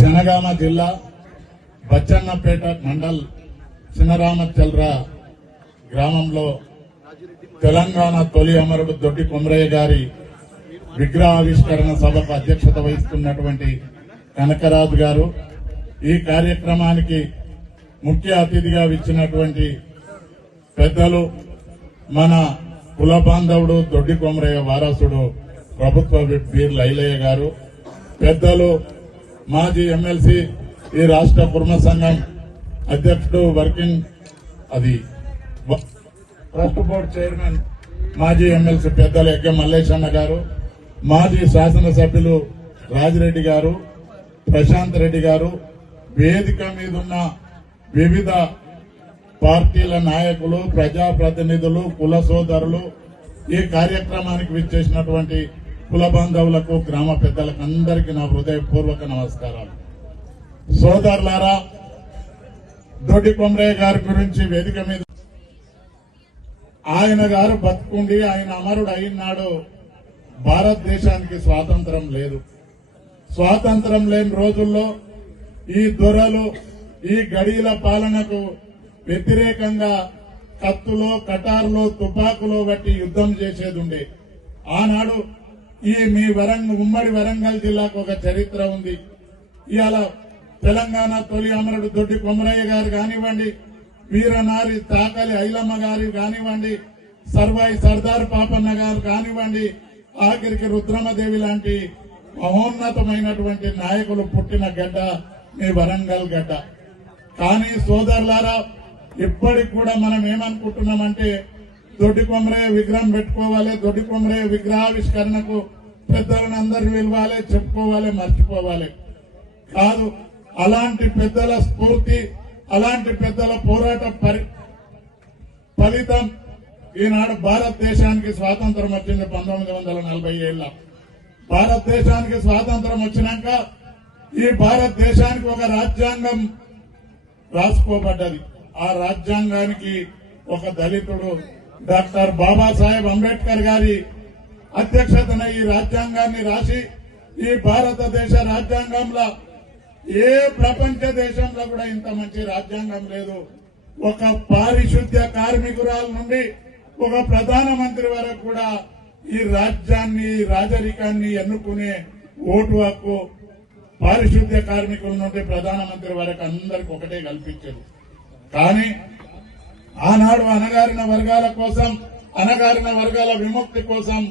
జనగామ జిల్లా బచ్చన్నపేట మండల్ చిన్నరామచల్ర గ్రామంలో తెలంగాణ తొలి అమరుడు దొడ్డి కొమరయ్య గారి విగ్రహావిష్కరణ సభకు అధ్యక్షత వహిస్తున్నటువంటి కనకరాజు గారు, ఈ కార్యక్రమానికి ముఖ్య అతిథిగా ఇచ్చినటువంటి పెద్దలు మన కుల బాంధవుడు దొడ్డి కొమరయ్య వారసుడు ప్రభుత్వ బీర్ లైలయ్య గారు, పెద్దలు మాజీ ఎమ్మెల్సీ ఈ రాష్ట్ర కుర్మ సంఘం అధ్యక్షుడు వర్కింగ్ ట్రస్ట్ బోర్డు చైర్మన్ మాజీ ఎమ్మెల్సీ పెద్దలు ఎగ్గ మల్లేశన్న గారు, మాజీ శాసనసభ్యులు రాజిరెడ్డి గారు, ప్రశాంత్ రెడ్డి గారు, వేదిక మీదున్న వివిధ పార్టీల నాయకులు, ప్రజాప్రతినిధులు, కుల సోదరులు, ఈ కార్యక్రమానికి విచ్చేసినటువంటి కుల బాంధవులకు, గ్రామ పెద్దలకు అందరికీ నా హృదయపూర్వక నమస్కారాలు. సోదరులారా, దొడ్డి కొమరయ్య గారి గురించి వేదిక మీద ఆయన గారు బతుకుండి ఆయన అమరుడు అయినాడు. భారతదేశానికి స్వాతంత్రం లేదు. స్వాతంత్రం లేని రోజుల్లో ఈ దొరలు, ఈ గడీల పాలనకు వ్యతిరేకంగా కత్తులో, కటారులో, తుపాకులో బట్టి యుద్ధం చేసేది ఉండే. ఆనాడు ఈ మీ ఉమ్మడి వరంగల్ జిల్లాకు ఒక చరిత్ర ఉంది. ఇవాళ తెలంగాణ తొలి అమరుడు దొడ్డి కొమరయ్య గారు కానివ్వండి, వీరనారి తాకలి ఐలమ్మ గారు కానివ్వండి, సర్వాయి సర్దార్ పాపన్న గారు కానివ్వండి, ఆఖరికి రుద్రమదేవి లాంటి మహోన్నతమైనటువంటి నాయకులు పుట్టిన గడ్డ మీ వరంగల్ గడ్డ. కానీ సోదరులారా, ఇప్పటికి కూడా మనం ఏమనుకుంటున్నామంటే దొడ్డి కొమరయ్య విగ్రహం పెట్టుకోవాలి, దొడ్డి కొమరయ్య విగ్రహావిష్కరణకు పెద్దలను అందరు పిలవాలి, చెప్పుకోవాలి, మర్చిపోవాలి. కాదు, అలాంటి పెద్దల స్ఫూర్తి, అలాంటి పెద్దల పోరాట ఫలితం ఈనాడు భారతదేశానికి స్వాతంత్రం వచ్చింది. 1947 భారతదేశానికి స్వాతంత్రం వచ్చినాక ఈ భారతదేశానికి ఒక రాజ్యాంగం రాసుకోబడ్డది. ఆ రాజ్యాంగానికి ఒక దళితుడు డాక్టర్ బాబాసాహెబ్ అంబేద్కర్ గారి అధ్యక్షతన ఈ రాజ్యాంగాన్ని రాసి, ఈ భారతదేశ రాజ్యాంగంలో ఏ ప్రపంచ దేశంలో కూడా ఇంత మంచి రాజ్యాంగం లేదు. ఒక పారిశుద్ధ్య కార్మికురాల నుండి ఒక ప్రధానమంత్రి వరకు కూడా ఈ రాజ్యాన్ని, రాజరికాన్ని ఎన్నుకునే ఓటు హక్కు పారిశుద్ధ్య కార్మికుల నుండి ప్రధానమంత్రి వరకు అందరికి ఒకటే కల్పించారు. కానీ ఆనాడు అణగారిన వర్గాల కోసం, అణగారిన వర్గాల విముక్తి కోసం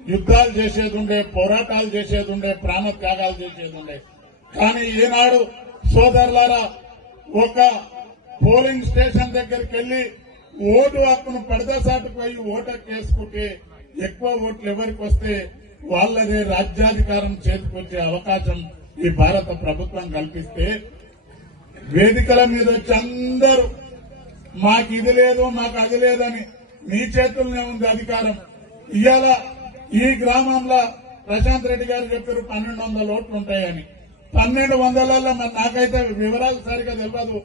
యుద్ధాలు చేసేది ఉండే, పోరాటాలు చేసేది ఉండే, ప్రాణత్యాగాలు చేసేది ఉండే. కానీ ఈనాడు సోదరులారా, ఒక పోలింగ్ స్టేషన్ దగ్గరికి వెళ్లి ఓటు హక్కును పడదసాటుకు పోయి ఓటు వేసుకుంటే ఎక్కువ ఓట్లు ఎవరికి వస్తే వాళ్ళదే రాజ్యాధికారం చేతికొచ్చే అవకాశం ఈ భారత ప్రభుత్వం కల్పిస్తే, వేదికల మీద వచ్చి అందరూ మాకు ఇది లేదు, మాకు అది లేదని, మీ చేతుల్లోనే ఉంది అధికారం. ఇవాళ ఈ గ్రామంలో ప్రశాంత్ రెడ్డి గారు చెప్పారు 1200 ఓట్లు ఉంటాయని. 1200లలో నాకైతే వివరాలు సరిగా తెలియదు.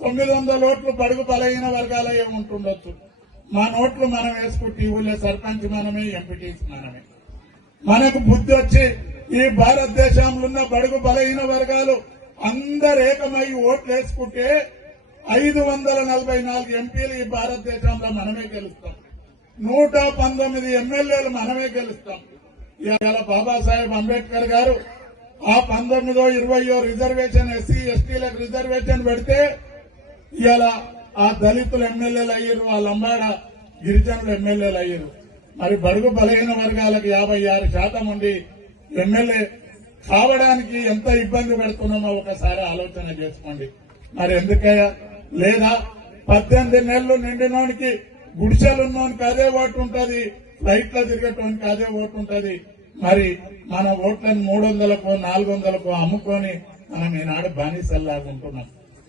900 ఓట్లు బడుగు బలహీన వర్గాల ఏముంటుండొచ్చు. మా నోట్లు మనం వేసుకుంటే ఊళ్ళో సర్పంచ్ మనమే, ఎంపీటీసీ మనమే. మనకు బుద్ధి వచ్చి ఈ భారతదేశంలో ఉన్న బడుగు బలహీన వర్గాలు అందరు ఏకమై ఓట్లు వేసుకుంటే 544 ఎంపీలు ఈ భారతదేశంలో మనమే గెలుస్తాం. 119 ఎమ్మెల్యేలు మనమే గెలుస్తాం. ఇవాళ బాబాసాహెబ్ అంబేద్కర్ గారు ఆ 19, 20 రిజర్వేషన్, ఎస్సీ ఎస్టీలకు రిజర్వేషన్ పెడితే ఇవాళ ఆ దళితులు ఎమ్మెల్యేలు అయ్యారు, ఆ లంబాడ గిరిజనులు ఎమ్మెల్యేలు అయ్యారు. మరి బడుగు బలహీన వర్గాలకు 56% ఉండి ఎమ్మెల్యే కావడానికి ఎంత ఇబ్బంది పెడుతున్నామో ఒకసారి ఆలోచన చేసుకోండి. మరి ఎందుకయ్యా? లేదా 18 నెలలు నిండినోనికి, గుడిసెలున్నోనికి అదే ఓటు ఉంటుంది, ఫ్లైట్లో తిరిగేటోనికి అదే ఓటు ఉంటుంది. మరి మన ఓట్లను 300కో 400కో అమ్ముకొని మనం ఈనాడు బానిసల్లాగుంటున్నాం.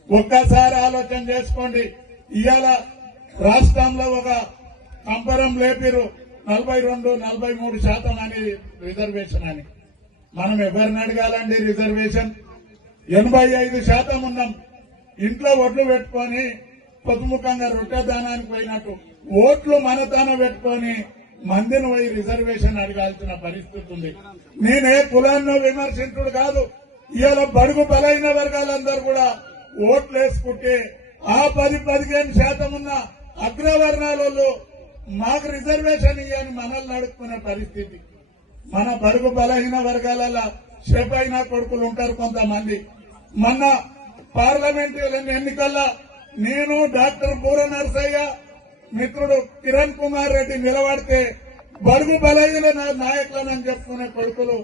ఒక్కసారి ఆలోచన చేసుకోండి. ఇవాళ రాష్ట్రంలో ఒక కంపరం లేపిరు 42, 43% అని రిజర్వేషన్ అని. మనం ఎవరిని అడగాలండి రిజర్వేషన్? 85% ఉన్నాం. ఇంట్లో ఒడ్లు పెట్టుకొని పొద్దుముఖంగా రొట్టె దానానికి పోయినట్టు ఓట్లు మనతాన పెట్టుకొని మందిని పోయి రిజర్వేషన్ అడగాల్సిన పరిస్థితి ఉంది. నేనే కులాన్నో విమర్శించుడు కాదు, ఇవాళ బడుగు బలైన వర్గాలందరూ కూడా ఓట్లు వేసుకుంటే ఆ 10-15% ఉన్న అగ్రవర్ణాలలో మాకు రిజర్వేషన్ ఇవ్వని మనల్ని అడుక్కునే పరిస్థితి. మన బడుగు బలహీన వర్గాలలో షెఫైనా కొడుకులు ఉంటారు కొంతమంది. మొన్న పార్లమెంట్ ఎన్నికల్లో నేను డాక్టర్ బూర నరసయ్య మిత్రుడు కిరణ్ కుమార్ రెడ్డి నిలబడితే బడుగు బలహీన నాయకులను చెప్పుకునే కొడుకులు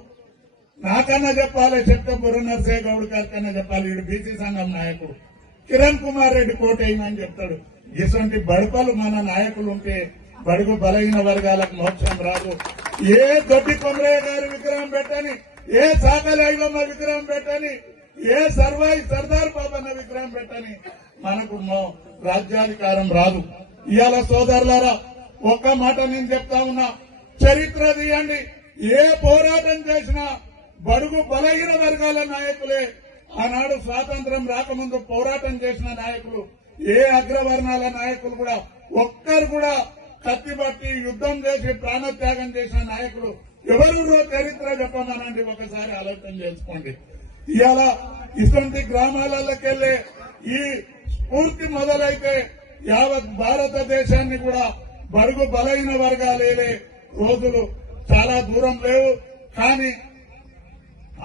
నాకన్నా చెప్పాలి, చెప్తే బూర నరసయ్య గౌడ్ గారి కన్నా చెప్పాలి. వీడు బీసీ సంఘం నాయకుడు కిరణ్ కుమార్ రెడ్డి కోటేయమని చెప్తాడు. ఇటువంటి బడుపలు మన నాయకులు ఉంటే బడుగు బలహీన వర్గాలకు మోక్షం రాదు. ఏ దొడ్డి కొమరయ్య గారి విగ్రహం పెట్టని, ఏ సాకలి ఐలమ్మ విగ్రహం పెట్టని, ఏ సర్దార్ బాబన్న విగ్రహం పెట్టని మనకు రాజ్యాధికారం రాదు. ఇవాళ సోదరులారా ఒక్క మాట నేను చెప్తా ఉన్నా, చరిత్ర తీయండి. ఏ పోరాటం చేసినా బడుగు బలహీన వర్గాల నాయకులే. ఆనాడు స్వాతంత్ర్యం రాకముందు పోరాటం చేసిన నాయకులు, ఏ అగ్రవర్ణాల నాయకులు కూడా ఒక్కరు కూడా కత్తిబట్టి యుద్ధం చేసి ప్రాణత్యాగం చేసిన నాయకులు ఎవరు చరిత్ర చెప్పమనండి, ఒకసారి ఆలోచన చేసుకోండి. ఇవాళ ఇటువంటి గ్రామాలకెళ్లే ఈ స్ఫూర్తి మొదలైతే యావత్ భారతదేశాన్ని కూడా బడుగు బలైన వర్గాలే రోజులు చాలా దూరం లేవు. కానీ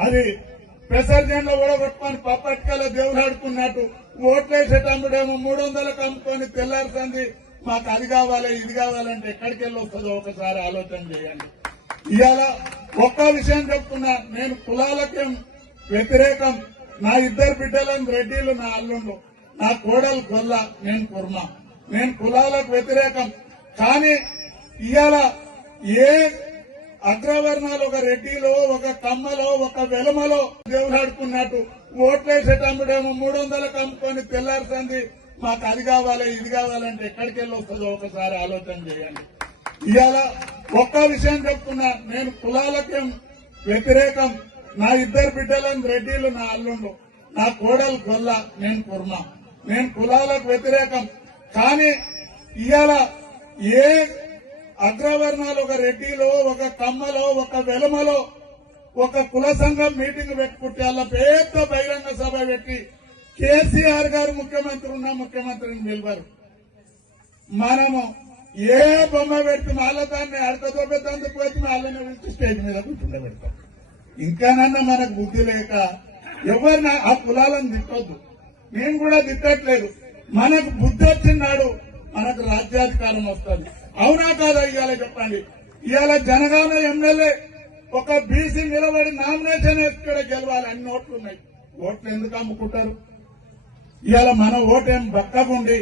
అది పెసర్జన్లో ఓడగొట్టుకొని పప్పటికల్లా దేవులాడుకున్నట్టు ఓట్లేసేటందుడేమో 300లకు అమ్ముకొని తెల్లారుతుంది మాకు అది కావాలి ఇది కావాలంటే ఎక్కడికి వెళ్ళి వస్తుందో ఒకసారి ఆలోచన చేయండి. ఇవాళ ఒక్క విషయం చెప్తున్నా, నేను కులాలకేం వ్యతిరేకం. నా 2 బిడ్డలను రెడ్డిలు, నా అల్లుండు, నా కోడలు గొల్ల, నేను కుర్మా. నేను కులాలకు వ్యతిరేకం. కానీ ఇవాళ ఏ అగ్రవర్ణాలు ఒక రెడ్డిలో, ఒక కమ్మలో, ఒక వెలమలో దేవులాడుకున్నట్టు ఓట్లేసేటందుడేమో 300లకు అమ్ముకొని తెల్లారుతుంది మాకు అది కావాలి ఇది కావాలంటే ఎక్కడికి వెళ్ళి వస్తుందో ఒకసారి ఆలోచన చేయండి. ఇవాళ ఒక్క విషయం చెప్తున్నా, నేను కులాలకేం వ్యతిరేకం. నా 2 బిడ్డలను రెడ్డిలు, నా అల్లుండు, నా కోడలు గొల్ల, నేను కుర్మా. నేను కులాలకు వ్యతిరేకం. కానీ ఇవాళ ఏ అగ్రవర్ణాలు ఒక రెడ్డిలో, ఒక కమ్మలో, ఒక వెలమలో ఒక కుల సంఘం మీటింగ్ పెట్టుకుంటే అలా పెద్ద బహిరంగ సభ పెట్టి కేసీఆర్ గారు ముఖ్యమంత్రి ఉన్న ముఖ్యమంత్రిని నిలవరు. మనము ఏ బొమ్మ పెడితే వాళ్ళ దాన్ని అడకతో పెద్దందుకు వచ్చి వాళ్ళని పిలిచి స్టేజ్ మీద కూర్చుండబెడతాం. ఇంకానన్నా మనకు బుద్ధి లేక ఎవరిని ఆ కులాలను తిట్టొద్దు. నేను కూడా తిట్టట్లేదు. మనకు బుద్ధి వచ్చినాడు మనకు రాజ్యాధికారం వస్తుంది. అవునా కాదా ఇవాళ చెప్పండి. ఇవాళ జనగామ ఎమ్మెల్యే ఒక బీసీ నిలబడి నామినేషన్ ఇక్కడ గెలవాలి, అన్ని ఓట్లు ఉన్నాయి. ఓట్లు ఎందుకు అమ్ముకుంటారు? ఇవాళ మన ఓటేం బక్కగుండి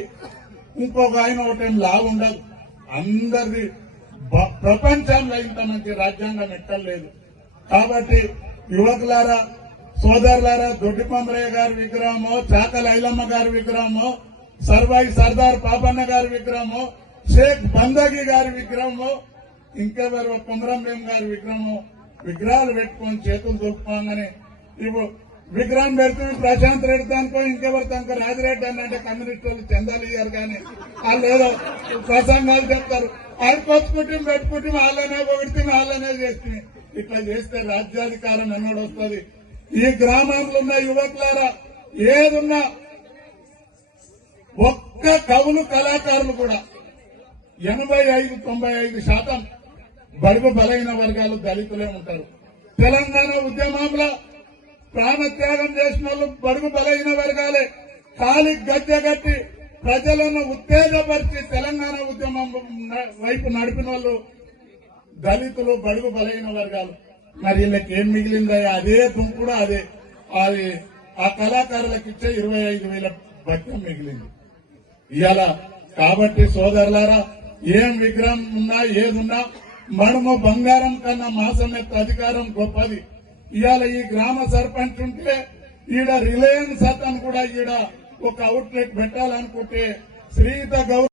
ఇంకొక ఆయన ఓటేం లాగుండదు. అందరిది ప్రపంచంలో ఇంత మంచి రాజ్యాంగం ఎక్కర్లేదు. కాబట్టి యువకులారా, సోదరులారా, దొడ్డి కొమరయ్య గారి విగ్రహమో, చాకలి ఐలమ్మ గారి విగ్రహమో, సర్దార్ పాపన్న గారి విగ్రహమో, షేక్ బందగి గారి విగ్రహమో, ఇంకెవరు కుమరం భీం గారి విగ్రహమో, విగ్రహాలు పెట్టుకొని చేతులు దులుపుకోగానే ఇప్పుడు విగ్రహం పెడుతుంది ప్రశాంత్ రెడ్డి దానికో ఇంకెవరు దానికో రాజిరెడ్డి అని అంటే కమ్యూనిస్ట్ వాళ్ళు చందాలు ఇయ్యారు. కానీ వాళ్ళు ఏదో ప్రసంగాలు చెప్తారు. వాళ్ళు కొట్టుకుంటే పెట్టుకుంటే వాళ్ళనే పొగిడితే వాళ్ళనే చేస్తుంది. ఇట్లా చేస్తే రాజ్యాధికారం ఎన్నడూ వస్తుంది. ఈ గ్రామంలో ఉన్న యువకులారా, ఏదున్నా ఒక్క కవులు కళాకారులు కూడా 85-95% బడుగు బలైన వర్గాలు దళితులే ఉంటారు. తెలంగాణ ఉద్యమంలో ప్రాణత్యాగం చేసిన వాళ్ళు బడుగు బలైన వర్గాలే. కాలి గద్దెగట్టి ప్రజలను ఉత్తేజపరిచి తెలంగాణ ఉద్యమం వైపు నడిపిన వాళ్ళు దళితులు, బడుగు బలైన వర్గాలు. మరి వీళ్ళకి ఏం మిగిలిందో అదే దుంపుడు, అదే అది ఆ కళాకారులకు ఇచ్చే 25,000 భత్యం మిగిలింది ఇవాళ. కాబట్టి సోదరులారా, ఏం విగ్రహం ఉన్నా ఏదున్నా మడుము బంగారం కన్నా మాసం యొక్క అధికారం గొప్పది. ఇవాళ ఈ గ్రామ సర్పంచ్ ఉంటే ఈడ రిలయన్స్ అతను కూడా ఈడ ఒక అవుట్లెట్ పెట్టాలనుకుంటే శ్రీత గౌరవ